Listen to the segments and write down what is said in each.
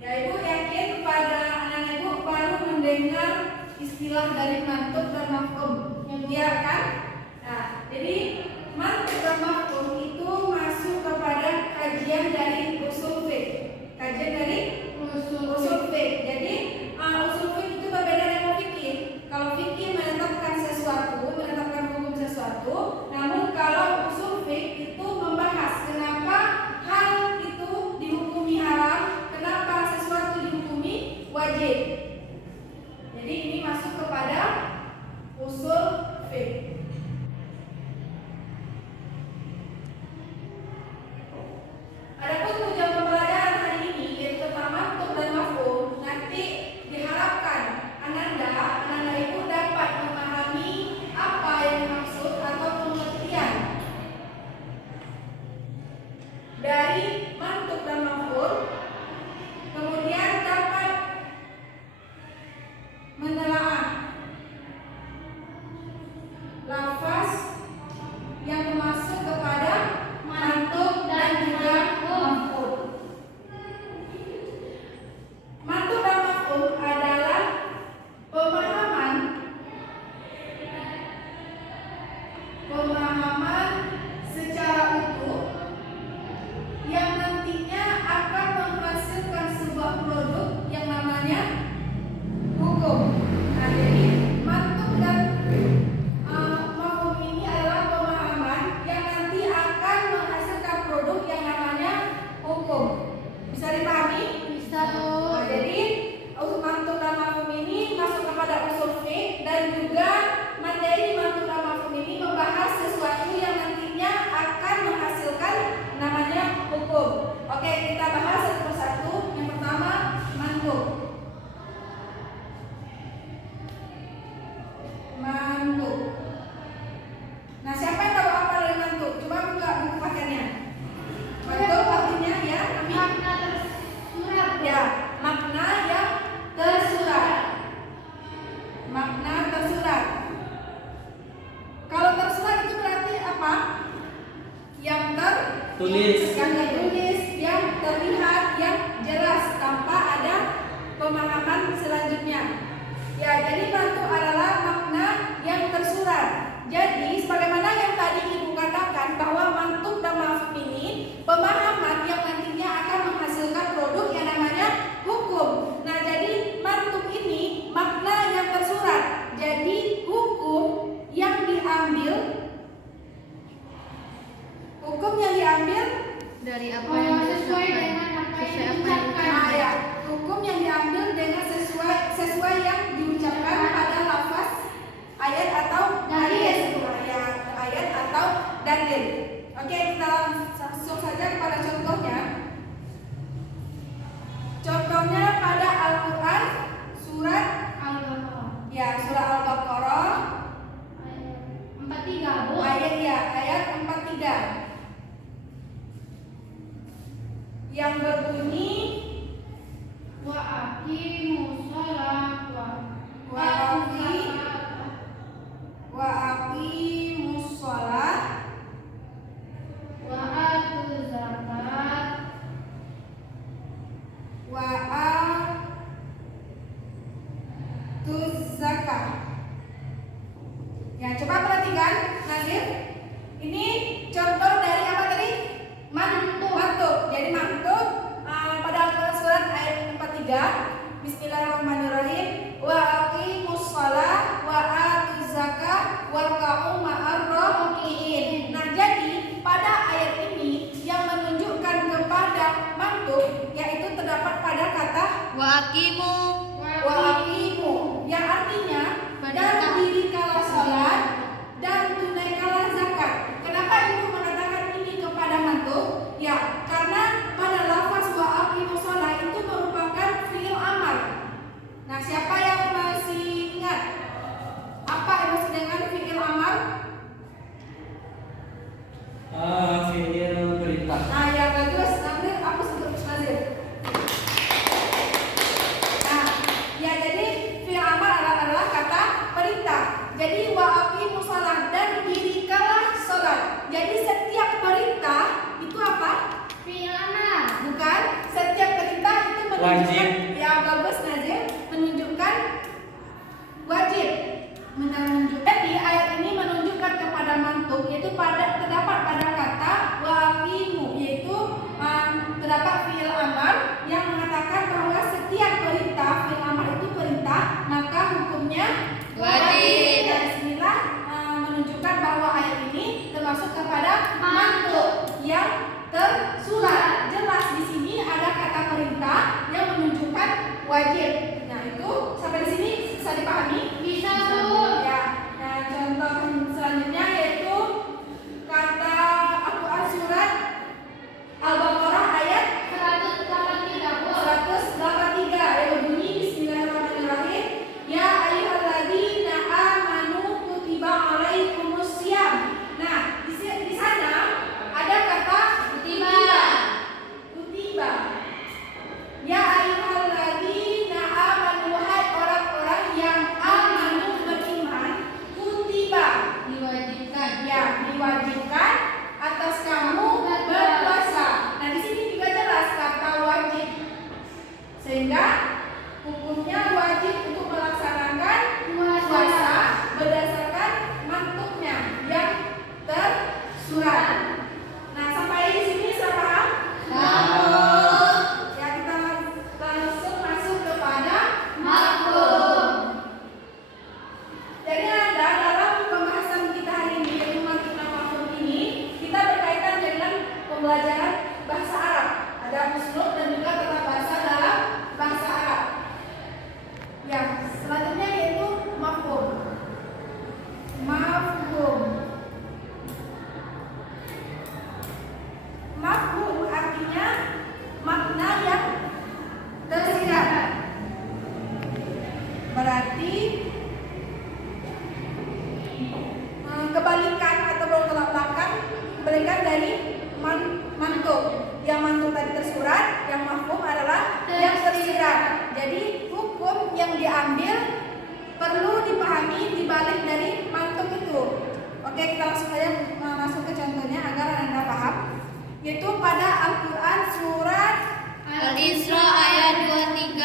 Ya, Ibu yakin pada anak Ibu baru mendengar istilah dari mantuk dan mafhum, ya kan? Nah, jadi mantuk dan mafhum itu masuk kepada kajian dari usul fiqh. Kajian dari usul fiqh. Jadi usul fiqh itu berbeda dengan fikih. Kalau fikih menetapkan sesuatu, menetapkan hukum sesuatu, namun kalau usul fiqh itu membahas kenapa hal itu dihukumi haram, kenapa sesuatu dihukumi wajib. Jadi ini masuk kepada usul fiqh. Adapun tujuan pembelajaran hari ini yaitu tentang mantuk dan mafhum, nanti diharapkan Ananda Ibu dapat memahami apa yang dimaksud atau pengertian dari mantuk dan mafhum, kemudian dapat menelaah lafaz yang masuk kepada mantuk dan juga mafhum. Mantuk dan mafhum adalah pemahaman secara utuh yang nantinya akan menghasilkan sebuah produk yang namanya hukum. Nah, jadi mantuk dan mafhum ini adalah pemahaman yang nanti akan menghasilkan produk yang namanya hukum. Bisa dipahami? Bisa. Nah, jadi mantuk dan mafhum ini masuk kepada usul fiqh, dan juga materi mantuk dan mafhum ini membahas sesuatu yang nantinya akan menghasilkan namanya hukum. Oke, kita bahas satu persatu. Yang pertama, mantuk. Mantuk. Nah, siapa yang tahu apa dari mantuk? Coba buka buku pakaiannya. Mantuk artinya ya, Makna tersurat. ya, makna yang tersurat. Makna tersurat. Kalau tersurat itu berarti apa? Yang Tulis. yang tertulis, yang terlihat, yang jelas tanpa ada pemahaman selanjutnya. Ya, jadi mantuk adalah makna yang tersurat. Jadi sebagaimana yang tadi Ibu katakan bahwa mantuk dan mafhum ini pemahaman yang nantinya akan menghasilkan produk yang namanya hukum. Nah, jadi mantuk ini makna yang tersurat. Jadi hukum yang diambil dari apa yang sesuai dengan apa yang diucapkan. Ya, hukum yang diambil dengan sesuai yang diucapkan pada lafaz ayat atau dalil. Ayat atau dalil. Oke, kita langsung saja kepada contohnya. Contohnya pada Al-Quran surat surah Al-Baqarah ayat 43 yang berbunyi wa aqimus shalah wa aqimus shalah wa atuz zakat wa atuz zakat. Ya, coba perhatikan Nazif. Ini contoh dari apa tadi? Mantuk. Jadi mantuk pada Al-Quran surat ayat 43. Bismillahirrahmanirrahim. Wa aqimus shalah wa atuz zakat warka'u ma'ar raki'in. Nah, jadi pada ayat ini yang menunjukkan kepada mantuk yaitu terdapat pada kata wa aqimu yang artinya dan dirikanlah salat dan tunaikanlah zakat. Kenapa Ibu mengatakan ini kepada mantuk? Ya, karena pada lafaz wa aqimus shalah itu merupakan fi'il amar. Nah, siapa yang masih ingat apa yang maksud dengan fi'il amar? Fi'il perintah. Nah, ya bagus. Namanya apa sebut Nazir? Nah, ya jadi Wajib. Ya bagus Nazir, menunjukkan wajib. Jadi ayat ini menunjukkan kepada mantuk, yaitu terdapat pada kata waqimu, yaitu terdapat fi'il amar yang mengatakan bahwa setiap perintah fi'il amar itu perintah, maka hukumnya Wajib. Dan disinilah menunjukkan bahwa ayat ini termasuk kepada mantuk yang tersurat. Jelas di sini ada kata perintah yang menunjukkan wajib. Nah itu sampai di sini bisa dipahami? Bisa, Bu. Ya. Nah contoh selanjutnya yaitu kata Al-Quran surat Al-Baqarah ayat 183, Bu. 183 yang berbunyi Bismillahirrahmanirrahim. Ya ayyuhalladzina amanu kutiba alaikumusiyam. Nah di sana ada kata kutiba. Ya ayyuhalladzina amanu, wahai orang-orang yang amanu beriman, kutiba Diwajibkan. ya diwajibkan atas kamu berpuasa. Nah di sini juga jelas kata wajib, sehingga hukumnya wajib untuk melaksanakan puasa berdasarkan mantuknya yang tersurat. Nah sampai di sini sudah paham? Ya kita langsung masuk kepada Mafhum. Jadi ada dalam pembahasan kita hari ini yaitu mantuk dan mafhum ini, kita berkaitan dengan pembelajaran bahasa Arab. Ada uslub dan juga tata bahasa dalam bahasa Arab. Ya, selanjutnya yaitu mafhum. Mafhum. Mafhum artinya makna yang tersirat. Berarti kebalikan atau bertolak belakang kebalikan dari mantuk. Yang mantuk tadi tersurat, yang mafhum adalah yang tersirat. Jadi hukum yang diambil perlu dipahami dibalik dari mantuk itu. Oke, kita langsung saja masuk ke contohnya agar Anda paham. Yaitu pada Al-Quran surat Al-Isra ayat 23.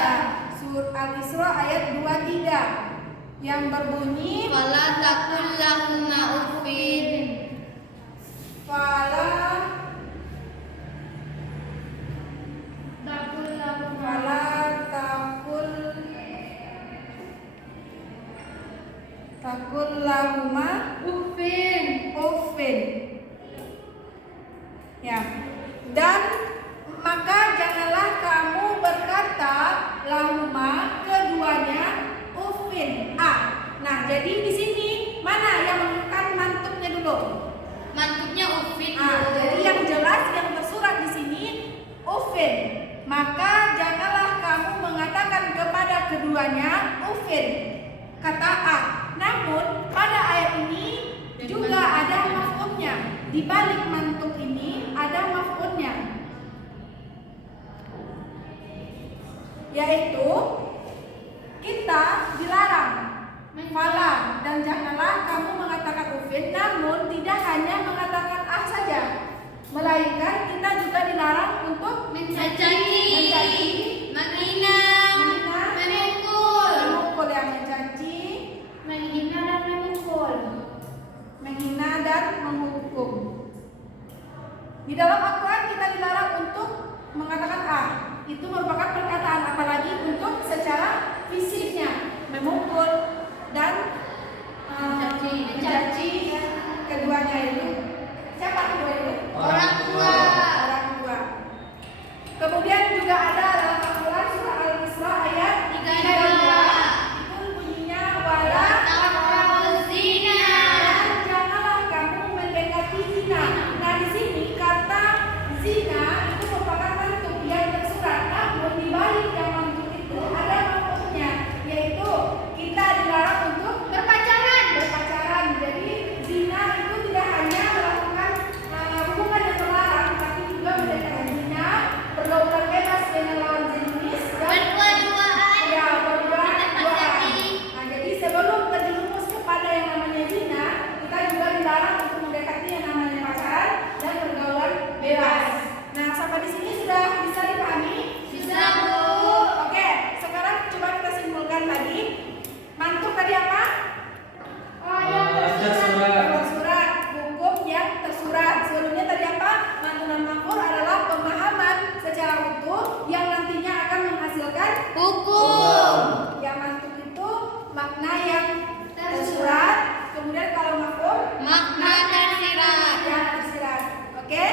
ya, surat Al-Isra ayat 23 yang berbunyi Fala taqul lahuma uffin. Fala Taqul lahuma Fala takul lahuma uffin. uffin. Ya. Dan maka janganlah kamu berkata lahuma keduanya uffin. Nah, jadi di sini mana yang menekan mantuknya dulu? Mantuknya uffin. Jadi yang jelas yang tersurat di sini uffin. Maka janganlah kamu mengatakan kepada keduanya uffin, kata A. Namun pada ayat ini juga ada maf'ulnya. Di balik mantuk ini ada maf'ulnya, yaitu kita dilarang fala dan janganlah kamu mengatakan uffin. Namun tidak hanya mengatakan ah saja, melainkan kita juga dilarang untuk Mencaci, menghina, memukul, memukul yang mencaci, menghina dan memukul. menghina dan menghukum. Di dalam Al-Quran kita dilarang untuk mengatakan ah. Itu merupakan perkataan, apalagi untuk secara fisiknya memukul dan mencaci keduanya itu. Siapa kedua itu? Orang tua. Orang tua. Kemudian juga ada dalam Al-Quran surah Al-Isra ayat 32. Itu bunyinya wala Taqrabuz zina. dan janganlah kamu mendekati zina. Nah di sini kata zina itu merupakan mantuk yang tersurat. Namun di balik yang mantuk itu ada maf'ulnya, yaitu kita dilarang untuk berpacaran. Jadi zina itu tidak hanya melakukan hubungan yang terlarang, tapi juga mendekati zina, pergaulan bebas dengan lawan jenis dan Berdua-duaan. ya berduaan. Pacaran. Nah, jadi sebelum terjerumus kepada yang namanya zina, kita juga dilarang untuk mendekati yang namanya pacaran dan pergaulan bebas. Nah, sampai di sini sudah bisa dipahami? Bisa, tadi apa? Tersurat. Tersurat, hukum yang tersurat. Sebelumnya tadi apa? Mantunan maf'ul adalah pemahaman secara utuh yang nantinya akan menghasilkan Hukum. yang mantuk itu makna yang tersurat. Kemudian kalau maf'ul Makna tersirat. yang tersirat. Oke?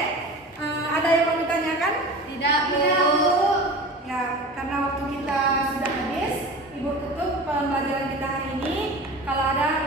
Ada yang mau ditanyakan? Tidak, Bu. Ya, karena waktu kita sudah habis, Ibu tutup pembelajaran kita hari ini. Kalau ada